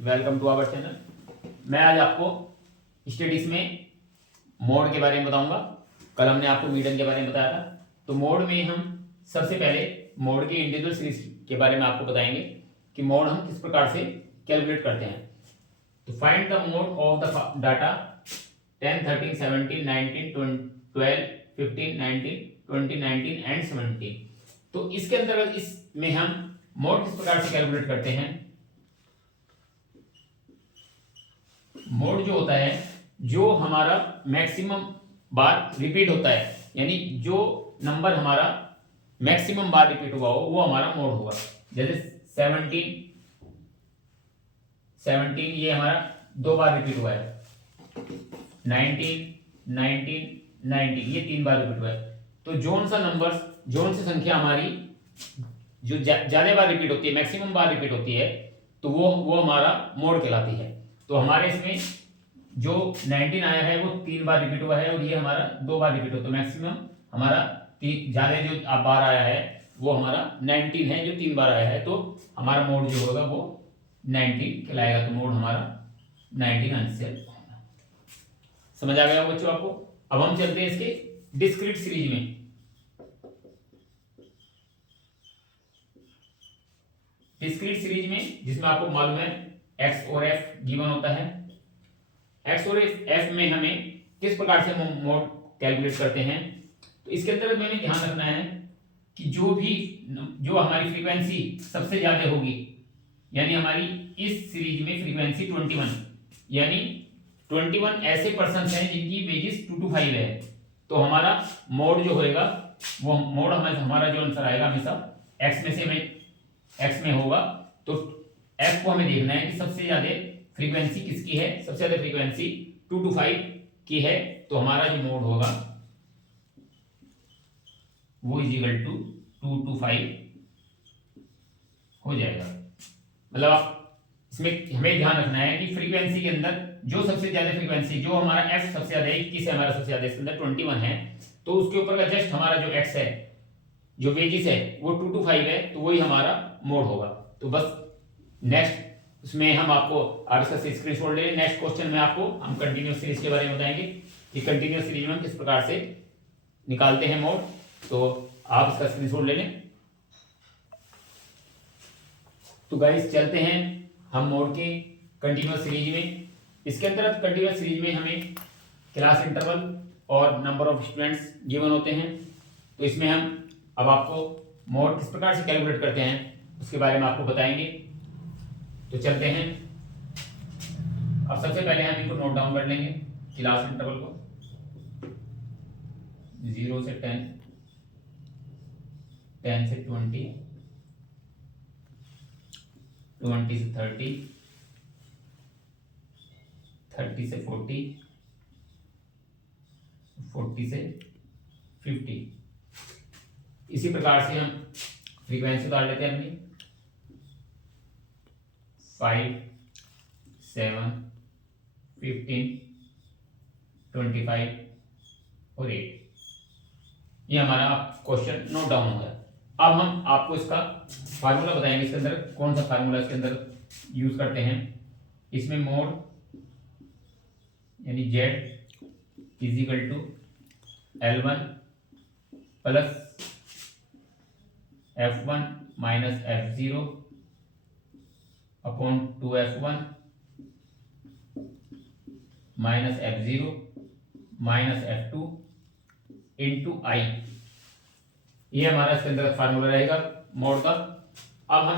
Welcome to our channel. मैं आज आपको स्टडीज में मोड के बारे में बताऊंगा। कल हमने आपको मीडियन के बारे में बताया था। तो मोड में हम सबसे पहले मोड की इंडिविजुअल सीरीज के बारे में आपको बताएंगे कि मोड हम किस प्रकार से कैलकुलेट करते हैं। तो find the mode of the data 10, 13, 17, 19, 12, 15, 19, 20, 19 and 17। तो इसके अंतर्गत इसमें हम मोड किस प्रकार से कैलकुलेट करते हैं। मोड जो होता है, जो हमारा मैक्सिमम बार रिपीट होता है, यानी जो नंबर हमारा मैक्सिमम बार रिपीट हुआ हो वो हमारा मोड होगा। जैसे 17 ये हमारा 2 बार रिपीट हुआ है, 19 ये 3 बार रिपीट हुआ है। तो जोन सी संख्या हमारी जो ज्यादा बार रिपीट होती है, मैक्सिमम बार रिपीट होती है, तो वो हमारा मोड कहलाती है। तो हमारे इसमें जो 19 आया है वो 3 बार रिपीट हुआ है और ये हमारा 2 बार रिपीट हुआ। तो मैक्सिमम हमारा ज्यादा जो बार आया है वो हमारा 19 है, जो 3 बार आया है। तो हमारा मोड जो होगा वो 19 कहलाएगा। तो मोड हमारा 19 आंसर। समझ आ गया बच्चों आपको। अब हम चलते हैं इसके डिस्क्रीट सीरीज में। डिस्क्रीट सीरीज में जिसमें आपको मालूम है एक्स और एफ गिवन होता है। एक्स और एफ में हमें किस प्रकार से मोड कैलकुलेट करते हैं। तो इसके अंदर हमें ध्यान रखना है कि जो हमारी फ्रीक्वेंसी सबसे ज्यादा होगी, यानी हमारी इस सीरीज में फ्रीक्वेंसी 21, यानी 21 ऐसे पर्सन हैं जिनकी वेजेस 2 to 5 है। तो हमारा मोड जो होएगा वो मोड हमारा जो आंसर आएगा हमेशा एक्स में होगा। तो एफ को हमें देखना है कि सबसे ज्यादा फ्रीक्वेंसी किसकी है। सबसे ज्यादा फ्रीक्वेंसी 2 to 5 की है। तो हमारा जो मोड होगा वो इज इक्वल टू 2 to 5 हो जाएगा। मतलब इसमें हमें ध्यान रखना है कि फ्रीक्वेंसी के अंदर जो सबसे ज्यादा फ्रीक्वेंसी, जो हमारा एफ सबसे ज्यादा 21 है, हमारा सबसे ज्यादा इसके अंदर 21 है, तो उसके ऊपर का जस्ट हमारा जो एक्स है, जो वेजिस है, वो 2 to 5 है, तो वही हमारा मोड होगा। तो बस नेक्स्ट उसमें हम आपको आप इसका स्क्रीनशॉट ले लें। नेक्स्ट क्वेश्चन में आपको हम कंटिन्यूअस सीरीज के बारे में बताएंगे कि कंटिन्यूअस सीरीज में हम किस प्रकार से निकालते हैं मोड। तो आप इसका स्क्रीनशॉट ले लें। तो गाइस चलते हैं हम मोड के कंटिन्यूअस सीरीज में। इसके अंतर्गत कंटिन्यूअस सीरीज में हमें क्लास इंटरवल और नंबर ऑफ स्टूडेंट्स गिवन होते हैं। तो इसमें हम अब आपको मोड किस प्रकार से कैलकुलेट करते हैं उसके बारे में आपको बताएंगे। तो चलते हैं। अब सबसे पहले हम इनको नोट डाउन कर लेंगे, क्लास इंटरवल को 0 से 10, 10 से 20, 20 से 30, 30 से 40, 40 से 50। इसी प्रकार से हम फ्रीक्वेंसी उतार लेते हैं अपनी 5, 7, 15, 25 और 8। ये हमारा क्वेश्चन नोट डाउन हो गया। अब हम आपको इसका फार्मूला बताएंगे। इसके अंदर कौन सा फार्मूला इसके अंदर यूज करते हैं। इसमें मोड यानी z is equal to L1 plus F1 minus F0 upon 2F1 minus F0 minus F2 into I। ये हमारा इसके अंदर फार्मूला रहेगा मोड का। अब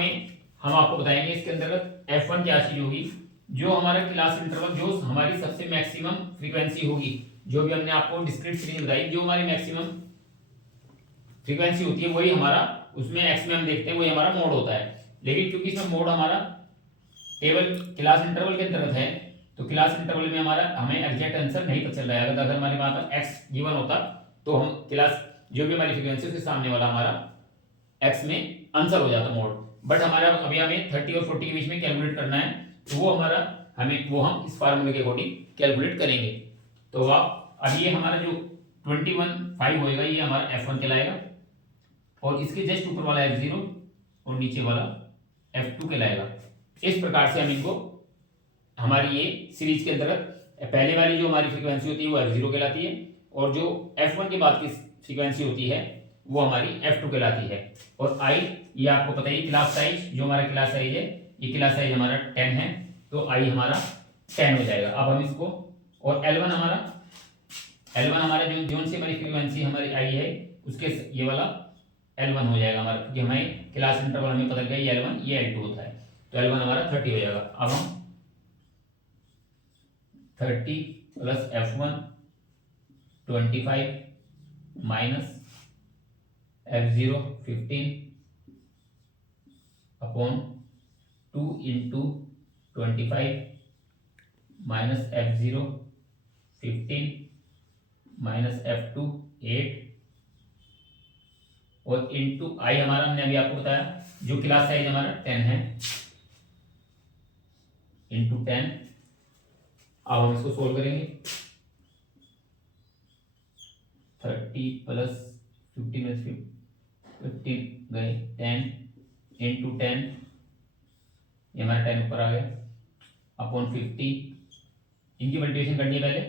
हम आपको बताएंगे इसके अंतर्गत F1 क्या चीज होगी। जो हमारा क्लास इंटरवल, जो हमारी सबसे मैक्सिमम फ्रीक्वेंसी होगी, जो भी हमने आपको डिस्क्रीट सीरीज बताई, जो हमारी मैक्सिमम फ्रीक्वेंसी होती है वही हमारा उसमें एक्स में हम देखते हैं वही हमारा मोड होता है। लेकिन क्योंकि इसमें मोड हमारा केवल क्लास इंटरवल के अंतर्गत है, तो क्लास इंटरवल में हमें एग्जैक्ट आंसर नहीं पता चल रहा है। अगर हमारे वहां पर एक्स गिवन होता तो हम क्लास जो भी हमारी फ्रीक्वेंसी उसके सामने वाला हमारा एक्स में आंसर हो जाता मोड। बट हमारा अभी हमें 30 और 40 के बीच में कैलकुलेट करना है, तो वो हम इस फार्मूले के अकॉर्डिंग कैलकुलेट करेंगे। तो अब ये हमारा जो 21.5 होएगा ये हमारा F1 कहलाएगा, और इसके जस्ट ऊपर वाला F0 और नीचे वाला F2 कहलाएगा। इस प्रकार से हम इनको हमारी ये सीरीज के अंतर्गत पहले वाली जो हमारी फ्रीक्वेंसी होती है वो F0 कहलाती है, और जो F1 के बाद की फ्रीक्वेंसी होती है वो हमारी F2 कहलाती है। और I ये आपको पता ही, क्लास साइज जो हमारा क्लास साइज है, ये क्लास साइज हमारा 10 है, तो I हमारा 10 हो जाएगा। अब हम इसको, और L1 हमारा जो से हमारी फ्रीक्वेंसी हमारी I है उसके ये वाला L1 हो जाएगा हमारा, क्योंकि हमें क्लास इंटरवल हमें पता लगा ये L1 ये L2 होता है, तो L1 हमारा 30 हो जाएगा। अब हम 30 plus F1 25 minus F0 15 upon 2 into 25 minus F0 15 minus F2 8 और इंटू I हमारा हमने अभी आपको बताया जो क्लास साइज हमारा 10 है, इंटू 10। अब हम इसको सोल्व करेंगे। 30 प्लस 15 में 15 गए 10 इंटू 10, ये हमारा 10 ऊपर आ गया, अपॉन 50, इनकी मल्टीप्लिकेशन करनी है पहले,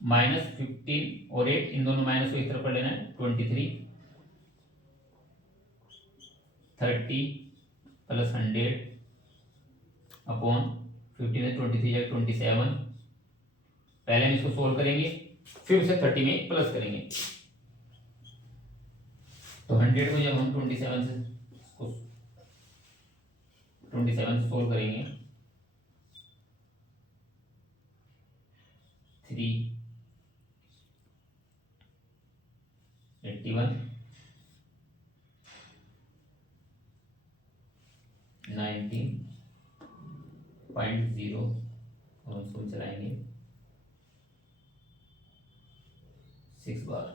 माइनस 15 और 8, इन दोनों माइनस को इस तरफ कर लेना है, 23 30 प्लस 100 अपॉन 15 में 23 है 27। पहले हम इसको सोल्व करेंगे, फिर उसे 30 में प्लस करेंगे। तो 100 को जब हम 27 से सोल्व करेंगे, 3 81 19.0 हम इसको चलाएंगे 6 बार।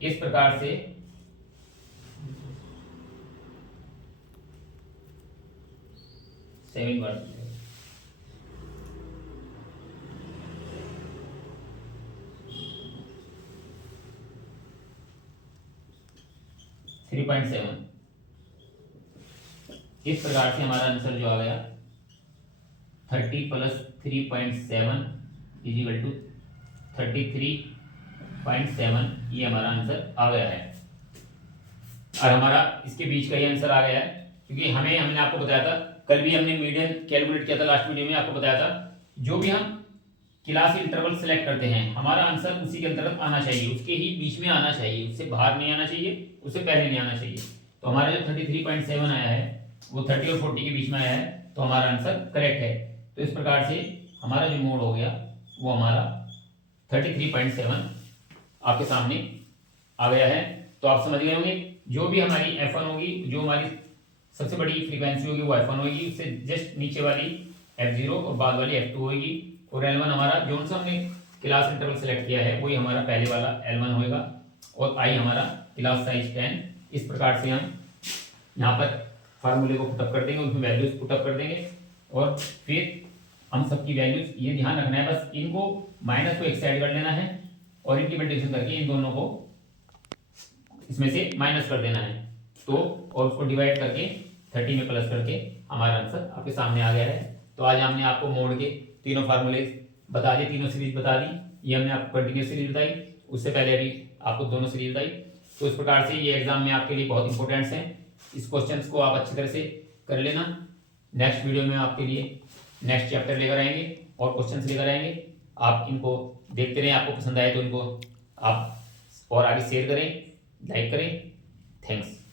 इस प्रकार से सेविंग बार 3.7। इस प्रकार से हमारा आंसर जो आ गया 30 प्लस 3.7 इजिकल टू 33.7, ये हमारा आंसर आ गया है। और हमारा इसके बीच का ही आंसर आ गया है, क्योंकि हमने आपको बताया था, कल भी हमने मीडियन कैलकुलेट किया था, लास्ट वीडियो में आपको बताया था, जो भी हम क्लास इंटरवल सेलेक्ट करते हैं हमारा आंसर उसी के अंतर्गत आना चाहिए, उसके ही बीच में आना चाहिए, उससे बाहर नहीं आना चाहिए, उससे पहले नहीं आना चाहिए। तो हमारा जो 33.7 आया है वो 30 और 40 के बीच में आया है, तो हमारा आंसर करेक्ट है। तो इस प्रकार से हमारा जो मोड हो गया वो हमारा 33.7 आपके सामने आ गया है। तो आप समझ गए होंगे, जो भी हमारी F1 होगी, जो हमारी सबसे बड़ी फ्रीक्वेंसी होगी वो F1 होगी, उससे जस्ट नीचे वाली F0 और बाद वाली F2 होगी, और L1 हमारा जो सा हमने क्लास इंटरवल सेलेक्ट किया है वही हमारा पहले वाला L1 होगा, और I हमारा क्लास साइज 10। इस प्रकार से हम यहाँ पर फार्मूले को पुटअप कर देंगे, उसमें वैल्यूज पुटअप कर देंगे, और फिर हम सबकी वैल्यूज, ये ध्यान रखना है बस, इनको माइनस को एक साइड कर लेना है और इनकी मल्टीप्लिकेशन करके इन दोनों को इसमें से माइनस कर देना है, तो और उसको डिवाइड करके 30 में प्लस करके हमारा आंसर आपके सामने आ गया है। तो आज हमने आपको मोड के तीनों फार्मूले बता दिए, तीनों सीरीज बता दी, ये हमने आपको कंटिन्यूस सीरीज बताई, उससे पहले अभी आपको दोनों सीरीज बताई। तो इस प्रकार से ये एग्जाम में आपके लिए बहुत इंपॉर्टेंट्स हैं, इस क्वेश्चंस को आप अच्छी तरह से कर लेना। नेक्स्ट वीडियो में आपके लिए नेक्स्ट चैप्टर लेकर आएंगे और क्वेश्चंस लेकर आएंगे, आप इनको देखते रहें, आपको पसंद आए तो इनको आप और आगे शेयर करें, लाइक करें। थैंक्स।